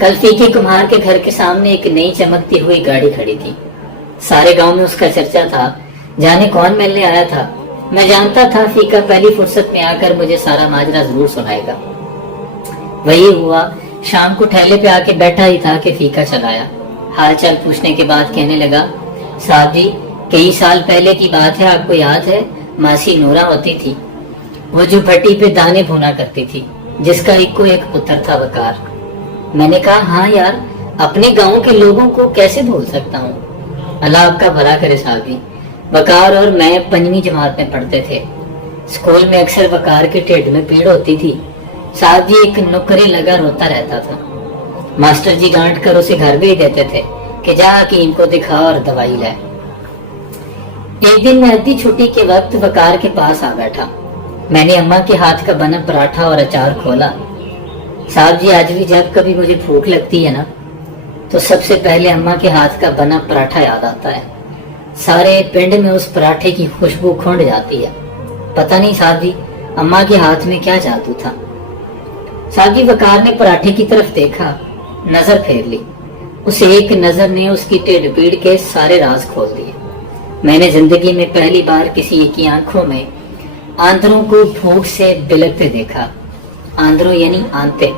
कल फीके कुम्हार के घर के सामने एक नई चमकती हुई गाड़ी खड़ी थी। सारे गांव में उसका चर्चा था। जाने कौन मिलने आया था। मैं जानता था फीका पहली फुर्सत में आकर मुझे सारा माजरा जरूर सुनाएगा। वही हुआ। शाम को ठेले पे आके बैठा ही था कि फीका चलाया। हाल चाल पूछने के बाद कहने लगा, साहब जी, कई साल पहले की बात है, आपको याद है? मासी नूरा होती थी, वो जो भट्टी पे दाने भुना करती थी, जिसका इक्को एक पुत्र था, वकार। मैंने कहा, हाँ यार, अपने गांव के लोगों को कैसे भूल सकता हूँ। अल्लाह आपका भला करे साहब जी। वकार और मैं 5वीं जमात में पढ़ते थे। स्कूल में अक्सर वकार के ढिड में पीड़ होती थी। साहब जी, एक नुक्करे लगा रोता रहता था। मास्टर जी डांट कर उसे घर भेज देते थे कि जा हकीम को दिखा और दवाई ले। एक दिन मैं अद्धी छुट्टी के वक्त वकार के पास आ बैठा। मैंने अम्मा के हाथ का बना पराठा और अचार खोला। साहब जी, आज भी जब कभी मुझे भूख लगती है ना, तो सबसे पहले अम्मा के हाथ का बना पराठा याद आता है। सारे पिंड में उस पराठे की खुशबू खुंड जाती है। पता नहीं साहब जी, अम्मा के हाथ में क्या जादू था। साहब जी, वकार ने पराठे की तरफ देखा, नजर फेर ली। उस एक नजर ने उसकी टेढ़ पीड़ के सारे राज खोल दिए। मैंने जिंदगी में पहली बार किसी की आंखों में आंदरों को भूख से बिलकते देखा। आंदरों यानी आंते।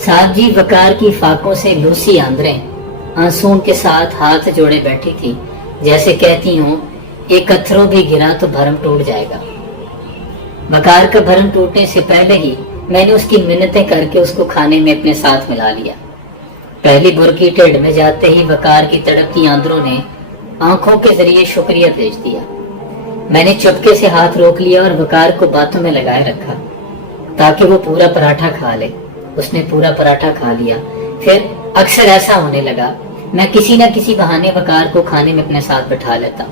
साहब जी, वकार की फाकों से लूसी आंदरें आंसुओं के साथ हाथ जोड़े बैठी थी, जैसे कहती हूँ, एक पत्थरों भी गिरा तो भरम टूट जाएगा। वकार का भरम टूटने से पहले ही मैंने उसकी मिन्नतें करके उसको खाने में अपने साथ मिला लिया। पहली बुरकी टेढ़ में जाते ही वकार की तड़पती आंदरों ने आंखों के जरिए शुक्रिया भेज दिया। मैंने चुपके से हाथ रोक लिया और वकार को बातों में लगाए रखा ताकि वो पूरा पराठा खा ले। उसने पूरा पराठा खा लिया। फिर अक्सर ऐसा होने लगा, मैं किसी न किसी बहाने वकार को खाने में अपने साथ बैठा लेता।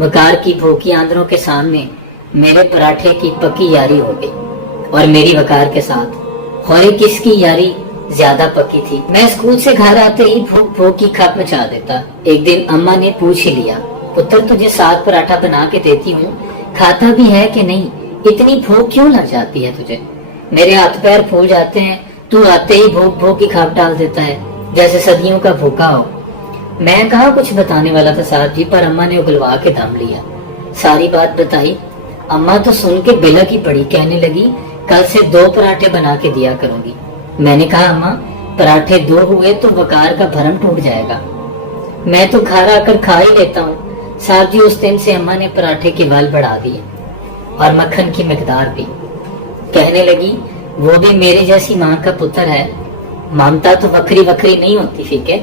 वकार की भूखी आंदरों के सामने मेरे पराठे की पक्की यारी हो गई और मेरी वकार के साथ और किसकी यारी ज्यादा पक्की थी। मैं स्कूल से घर आते ही भूख भूख की खप मचा देता। एक दिन अम्मा ने पूछ ही लिया, पुत्र, तुझे साग पराठा बना के देती हूँ, खाता भी है कि नहीं? इतनी भूख क्यों लग जाती है तुझे? मेरे हाथ पैर फूल जाते हैं, तू आते ही भूख भूख की खप डाल देता है, जैसे सदियों का भूखा हो। मैं कहा कुछ बताने वाला था साहब जी, पर अम्मा ने उगलवा के दम लिया। सारी बात बताई। अम्मा तो सुन के बिलक ही पड़ी। कहने लगी, कल से 2 पराठे बना के दिया करूंगी। मैंने कहा, अम्मा, पराठे 2 हुए तो वकार का भरम टूट जाएगा। मैं तो घर आकर खा ही लेता हूँ। साहब जी, उस दिन से अम्मा ने पराठे के वाल बढ़ा दिए और मक्खन की मिकदार भी। कहने लगी, वो भी मेरी जैसी माँ का पुत्र है। ममता तो वक्री वक्री नहीं होती फीके,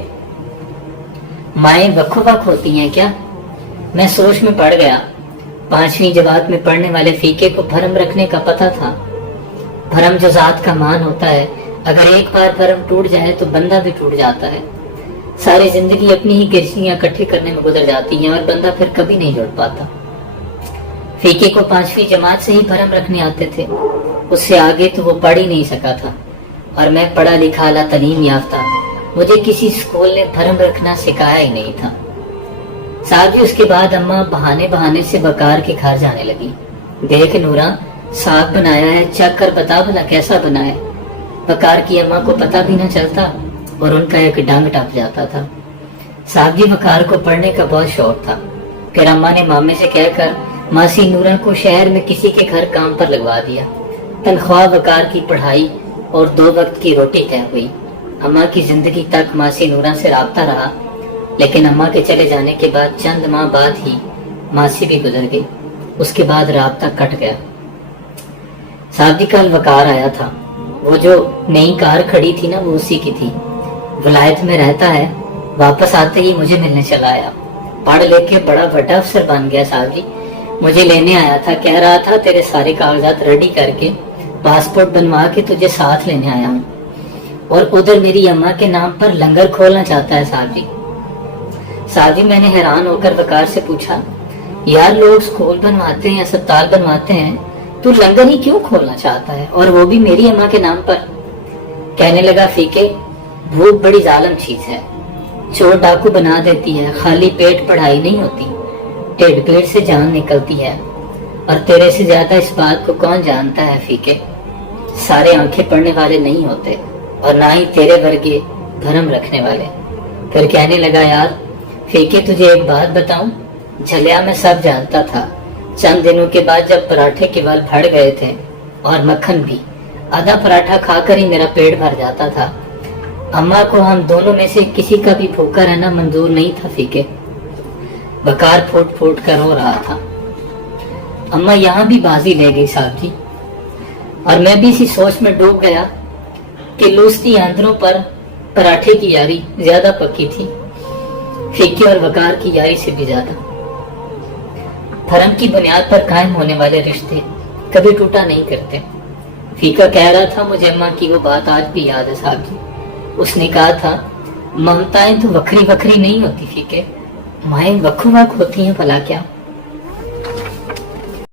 माएँ वक्र वक होती हैं क्या? मैं सोच में पड़ गया। 5वीं जमात में पढ़ने वाले फीके को भरम रखने का पता था। भरम जो जात का मान होता है, अगर एक बार भरम टूट जाए तो बंदा भी टूट जाता है। सारी जिंदगी अपनी ही गिरसियां इकट्ठी करने में गुजर जाती हैं और बंदा फिर कभी नहीं जुड़ पाता। फीके को 5वीं जमात से ही भरम रखने आते थे। उससे आगे तो वो पढ़ ही नहीं सका था और मैं पढ़ा लिखा आला तलीम याफ्ता। मुझे किसी स्कूल ने भरम रखना सिखाया ही नहीं था। साहब जी, उसके बाद अम्मा बहाने बहाने से वकार के घर जाने लगी। देख नूरा, साग बनाया है, चख कर बता भला कैसा बना है। वकार की अम्मा को पता भी न चलता और उनका एक डंग टप जाता था। साहब जी, वकार को पढ़ने का बहुत शौक था। फिर अम्मा ने मामे से कहकर मासी नूरा को शहर में किसी के घर काम पर लगवा दिया। तनख्वाह वकार की पढ़ाई और 2 वक्त की रोटी तय हुई। अम्मा की जिंदगी तक मासी नूरा से राब्ता रहा, लेकिन अम्मा के चले जाने के बाद चंद माह बाद ही मासी भी गुजर गई। उसके बाद राब्ता कट गया। साहब जी, कल वकार आया था। वो जो नई कार खड़ी थी ना, वो उसी की थी। विलायत में रहता है। वापस आते ही मुझे मिलने चला आया। पढ़ लिख के बड़ा बड़ा अफसर बन गया साहब जी। मुझे लेने आया था, कह रहा था तेरे सारे कागजात रेडी करके पासपोर्ट बनवा के तुझे साथ लेने आया हूँ, और उधर मेरी अम्मा के नाम पर लंगर खोलना चाहता है साहब जी। साहब जी, मैंने हैरान होकर वकार से पूछा, यार लोग स्कूल बनवाते हैं, अस्पताल बनवाते हैं, तू लंगर ही क्यों खोलना चाहता है, और वो भी मेरी अम्मा के नाम पर? कहने लगा, फीके, भूख बड़ी जालिम चीज है, चोर डाकू बना देती है। खाली पेट पढ़ाई नहीं होती, टेढ़ पेट से जान निकलती है। और तेरे से ज्यादा इस बात को कौन जानता है फीके? सारे आंखें पढ़ने वाले नहीं होते। और ना ही तेरे वर्गे भरम रखने वाले। फिर कहने लगा, यार फीके तुझे एक बात बताऊं, झलिया मैं सब जानता था। चंद दिनों के बाद जब पराठे के बाल बढ़ गए थे और मक्खन भी, आधा पराठा खाकर ही मेरा पेट भर जाता था। अम्मा को हम दोनों में से किसी का भी भूखा रहना मंजूर नहीं था फीके। बकार फूट फूट कर रो रहा था। अम्मा यहाँ भी बाजी ले गई साहब जी, और मैं भी इसी सोच में डूब गया कि लूसती आंदरों पर पराठे की यारी ज्यादा पक्की थी, फीके और वकार की यारी से भी ज्यादा। धर्म की बुनियाद पर कायम होने वाले रिश्ते कभी टूटा नहीं करते। फीका कह रहा था, मुझे अम्मा की वो बात आज भी याद है साहब जी। उसने कहा था, ममताएं तो वखरी वखरी नहीं होती फीके, माएं वक्र वक होती हैं भला क्या।